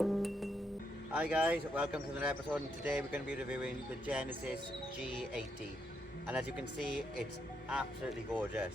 Hi guys, welcome to another episode, and today we're going to be reviewing the Genesis G80, and as you can see, it's absolutely gorgeous.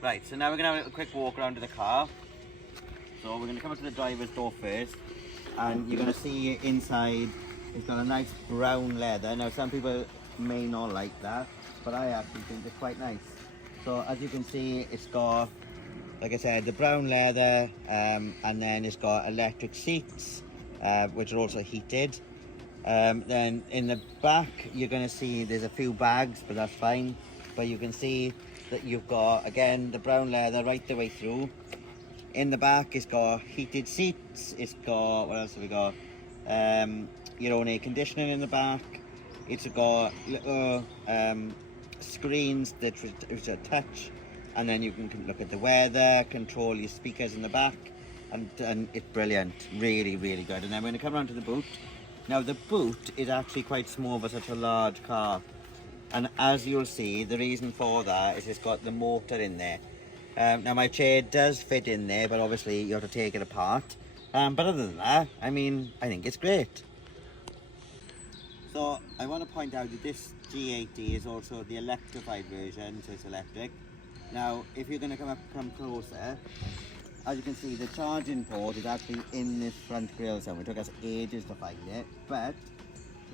Right, so now we're going to have a quick walk around to the car. So we're going to come up to the driver's door first, and you're going to see inside it's got a nice brown leather. Now some people may not like that, but I actually think it's quite nice. So as you can see, it's got, like I said, the brown leather, and then it's got electric seats, which are also heated. Then in the back you're going to see there's a few bags, but that's fine. But you can see that you've got, again, the brown leather right the way through. In the back it's got heated seats, it's got, what else have we got, your own air conditioning in the back. It's got little screens which are touch, and then you can look at the weather, control your speakers in the back, and it's brilliant, really good. And then we're going to come around to the boot. Now the boot is actually quite small for such a large car, and as you'll see, the reason for that is it's got the motor in there. Now my chair does fit in there, but obviously you have to take it apart. But other than that, I mean, I think it's great. So I want to point out that this G80 is also the electrified version, so it's electric. Now if you're going to come closer, as you can see, the charging port is actually in this front grille somewhere. It took us ages to find it, but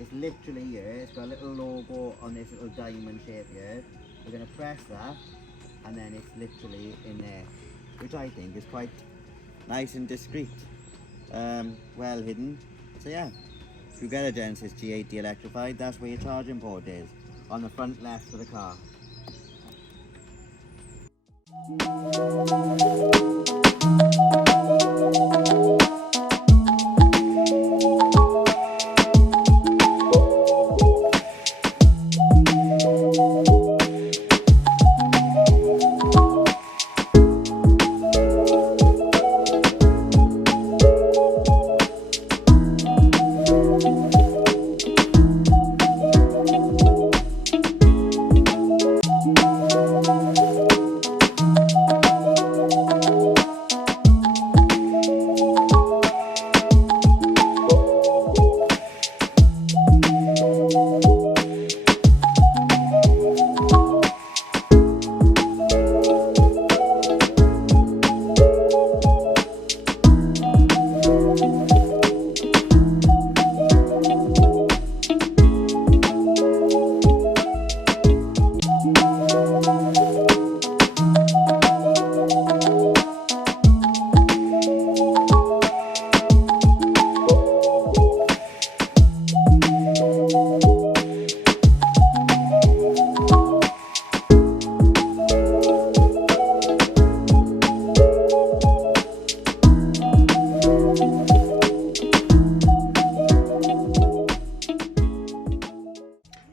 it's literally here. It's got a little logo on this little diamond shape here. We're going to press that, and then it's literally in there, which I think is quite nice and discreet, well hidden. So yeah, if you get a Genesis G80 Electrified, that's where your charging port is, on the front left of the car.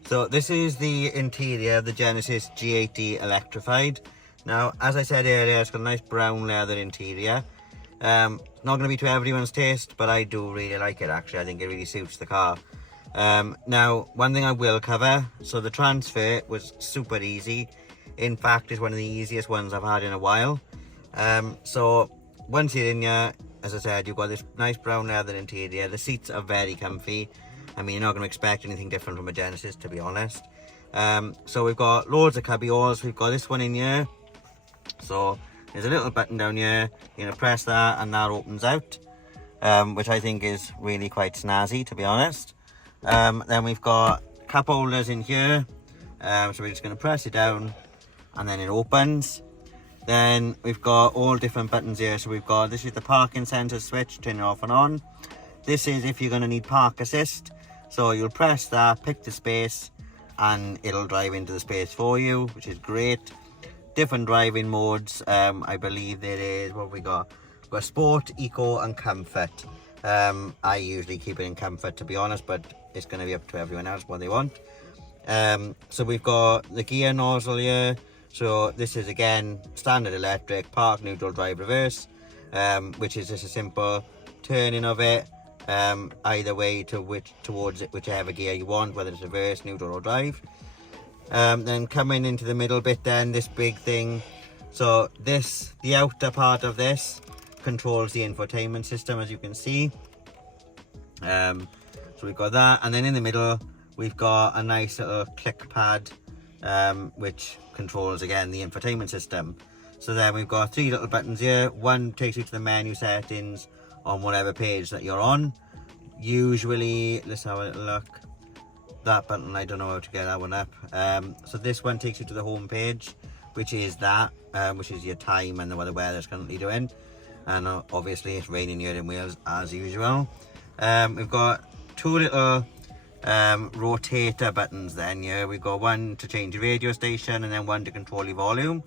So this is the interior of the Genesis G80 Electrified. Now, as I said earlier, it's got a nice brown leather interior. It's not going to be to everyone's taste, but I do really like it actually. I think it really suits the car. Now, one thing I will cover, so the transfer was super easy. In fact, it's one of the easiest ones I've had in a while. So once you're in here, as I said, you've got this nice brown leather interior. The seats are very comfy. I mean, you're not going to expect anything different from a Genesis, to be honest. So we've got loads of cubby holes. We've got this one in here. So there's a little button down here. You're going to press that and that opens out, which I think is really quite snazzy, to be honest. Then we've got cup holders in here. So we're just going to press it down and then it opens. Then we've got all different buttons here. So we've got, this is the parking sensor switch, turn it off and on. This is if you're going to need park assist. So you'll press that, pick the space, and it'll drive into the space for you, which is great. Different driving modes. I believe there is, what have we got? We've got sport, eco and comfort. I usually keep it in comfort, to be honest, but it's going to be up to everyone else what they want. So we've got the gear nozzle here. So this is again standard electric, park, neutral, drive, reverse, which is just a simple turning of it either way towards whichever gear you want, whether it's reverse, neutral or drive. Then coming into the middle bit, then this big thing. So this, the outer part of this controls the infotainment system, as you can see. So we've got that, and then in the middle we've got a nice little click pad which controls again the infotainment system. So then we've got 3 little buttons here. One takes you to the menu settings on whatever page that you're on. Usually, let's have a little look. That button, I don't know how to get that one up. So this one takes you to the home page, which is that, which is your time and what the weather's currently doing. And obviously it's raining here in Wales as usual. We've got 2 little rotator buttons then here. We've got one to change your radio station and then one to control your volume.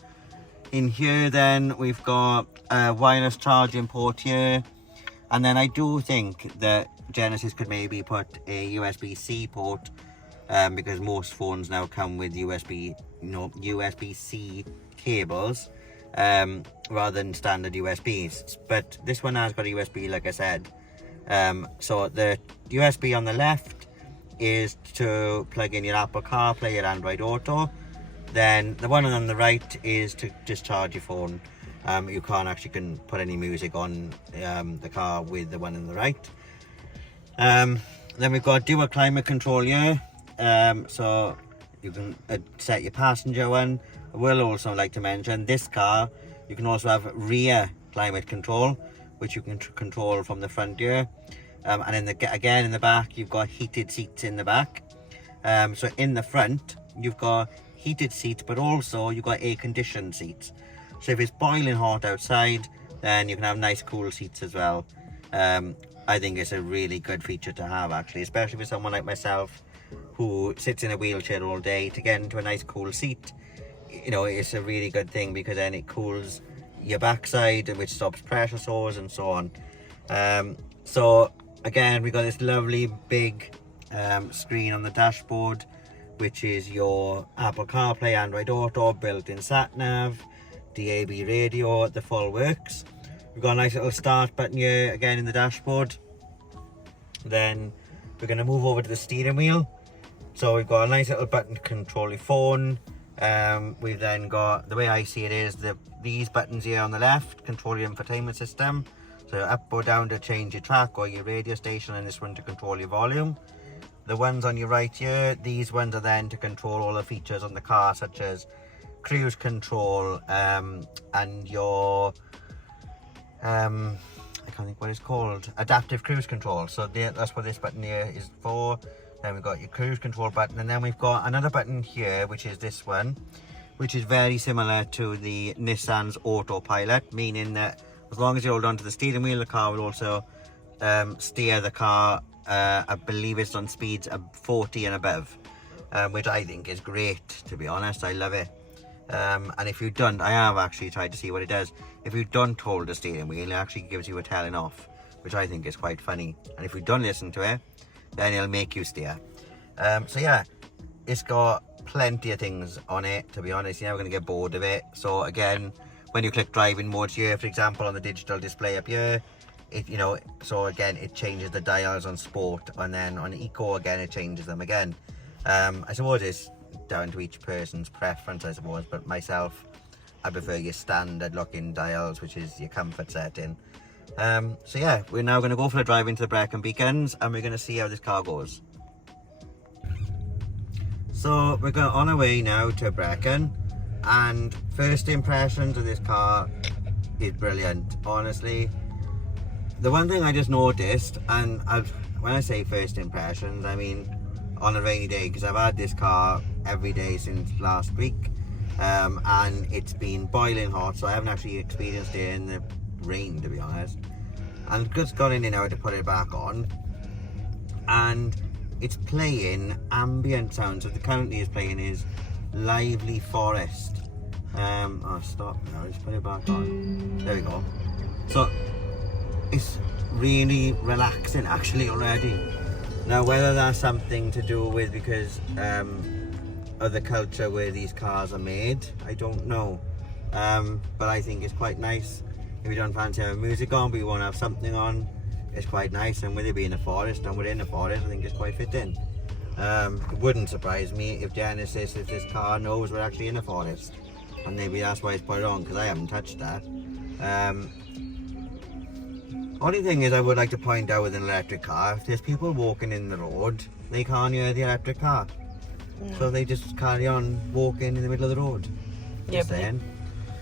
In here then we've got a wireless charging port here, and then I do think that Genesis could maybe put a USB-C port, because most phones now come with USB-C cables rather than standard USBs, but this one has got a USB, like I said. So the USB on the left is to plug in your Apple CarPlay, your Android Auto. Then the one on the right is to just charge your phone. You can't actually put any music on the car with the one on the right. Then we've got dual climate control here. So you can set your passenger one. I will also like to mention this car, you can also have rear climate control, which you can control from the front here. And again in the back you've got heated seats in the back. So in the front you've got heated seats, but also you've got air conditioned seats. So if it's boiling hot outside, then you can have nice cool seats as well. I think it's a really good feature to have, actually, especially for someone like myself who sits in a wheelchair all day. To get into a nice cool seat, you know, it's a really good thing, because then it cools your backside, which stops pressure sores and so on. So again, we got this lovely big screen on the dashboard, which is your Apple CarPlay, Android Auto, built-in sat-nav, DAB radio, the full works. We've got a nice little start button here again in the dashboard. Then we're going to move over to the steering wheel. So we've got a nice little button to control your phone. We've then got, the way I see it is, these buttons here on the left control your infotainment system. So up or down to change your track or your radio station, and this one to control your volume. The ones on your right here, these ones are then to control all the features on the car, such as cruise control and your I can't think what it's called, adaptive cruise control. So that's what this button here is for. Then we've got your cruise control button, and then we've got another button here, which is this one, which is very similar to the Nissan's autopilot, meaning that as long as you hold on to the steering wheel, the car will also steer the car. I believe it's on speeds of 40 and above, which I think is great, to be honest. I love it. And if you don't, I have actually tried to see what it does. If you don't hold the steering wheel, it actually gives you a telling off, which I think is quite funny. And if you don't listen to it, then it'll make you steer. So yeah, it's got plenty of things on it, to be honest. You're never going to get bored of it. So again, when you click driving modes here, for example, on the digital display up here, so again, it changes the dials on sport, and then on eco again, it changes them again. I suppose it's down to each person's preference, I suppose, but myself, I prefer your standard looking dials, which is your comfort setting. So yeah, we're now going to go for a drive into the Brecon Beacons, and we're going to see how this car goes. So we're on our way now to Brecon, and first impressions of this car is brilliant, honestly. The one thing I just noticed, and when I say first impressions, I mean on a rainy day, because I've had this car every day since last week. and it's been boiling hot, so I haven't actually experienced it in the rain, to be honest. And just got in now to put it back on, and it's playing ambient sounds. So the currently is playing is Lively Forest. Oh, stop now, let's put it back on. There we go. So it's really relaxing actually already. Now whether that's something to do with because of the culture where these cars are made, I don't know, but I think it's quite nice if you don't fancy having music on but you want to have something on. It's quite nice, and with it being a forest and within a forest, I think it's quite fitting. It wouldn't surprise me if Genesis, if this car knows we're actually in a forest, and maybe that's why it's put it on, because I haven't touched that. Only thing is I would like to point out with an electric car, if there's people walking in the road, they can't hear the electric car. No. So they just carry on walking in the middle of the road. Just saying.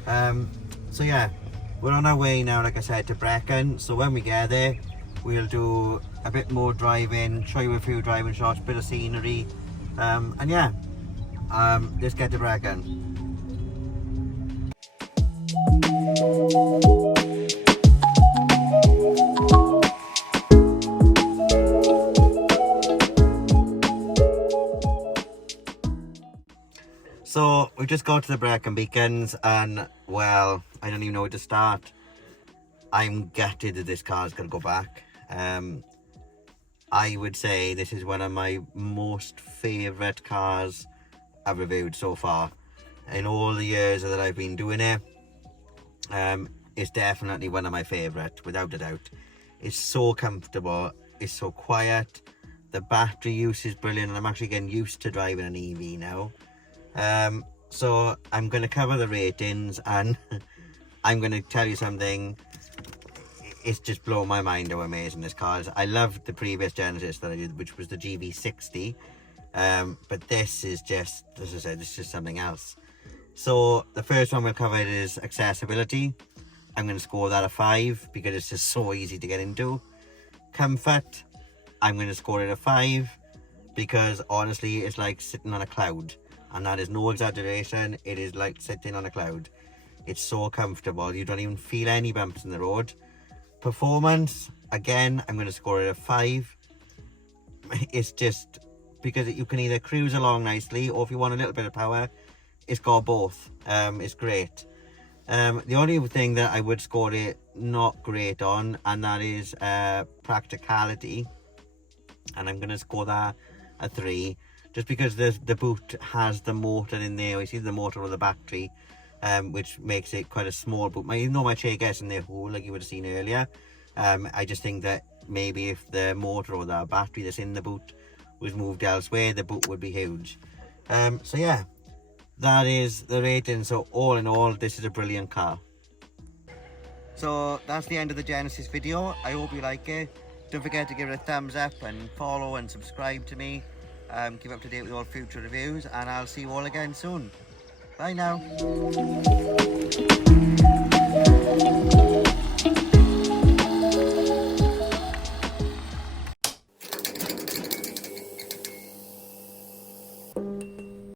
So yeah, we're on our way now, like I said, to Brecon. So when we get there, we'll do a bit more driving, show you a few driving shots, bit of scenery, and yeah, let's get to Brecon. So we just got to the Brecon Beacons, and well, I don't even know where to start. I'm gutted that this car's going to go back. I would say this is one of my most favourite cars I've reviewed so far. In all the years that I've been doing it, it's definitely one of my favourite, without a doubt. It's so comfortable, it's so quiet, the battery use is brilliant, and I'm actually getting used to driving an EV now. So I'm going to cover the ratings, and I'm going to tell you something. It's just blown my mind how amazing this car is. I loved the previous Genesis that I did, which was the GV60, but this is just, as I said, this is just something else. So the first one we'll cover is accessibility. I'm going to score that a 5 because it's just so easy to get into. Comfort, I'm going to score it a 5 because honestly it's like sitting on a cloud, and that is no exaggeration. It is like sitting on a cloud. It's so comfortable, you don't even feel any bumps in the road. Performance, again, I'm going to score it a 5. It's just because you can either cruise along nicely, or if you want a little bit of power, it's got both. It's great. The only thing that I would score it not great on, and that is practicality, and I'm going to score that a 3, just because the boot has the motor in there. You see the motor or the battery, which makes it quite a small boot. Even though my chair gets in there whole, like you would have seen earlier, I just think that maybe if the motor or the battery that's in the boot was moved elsewhere, the boot would be huge. So yeah, that is the rating. So all in all, this is a brilliant car. So that's the end of the Genesis video. I hope you like it. Don't forget to give it a thumbs up and follow and subscribe to me. Keep up to date with all future reviews, and I'll see you all again soon. Bye now.